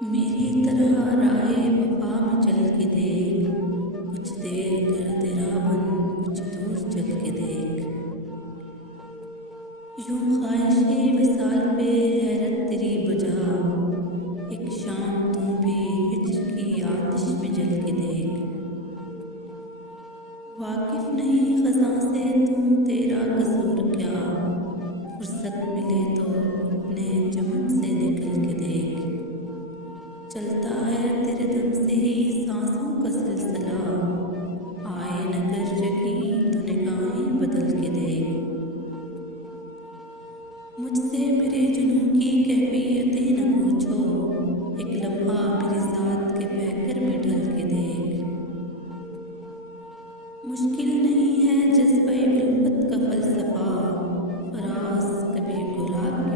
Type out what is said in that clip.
मेरी तरह राहे वफा में चल के देख, कुछ देर कर तेरा मन कुछ दूर चल के देख। यूं ख्वाहिशे विसाल पे हैरत तेरी बुझा, एक शाम तू भी हिज्र की आतिश में जल के देख। वाकिफ नहीं खज़ां से तू तेरा कसूर क्या, फुर्सत मिले तो अपने चमन से निकल के देख। चलता है तेरे दम से ही सांसों का सिलसिला, आए नगर यकीन तो निगाहें बदल के देख। मुझसे मेरे जुनून की कैफियतें न पूछो, एक लम्हा मेरे साथ के पैकर में ढल के देख। मुश्किल नहीं है जज्बे उल्फत का फलसफा, फराज कभी गुलाब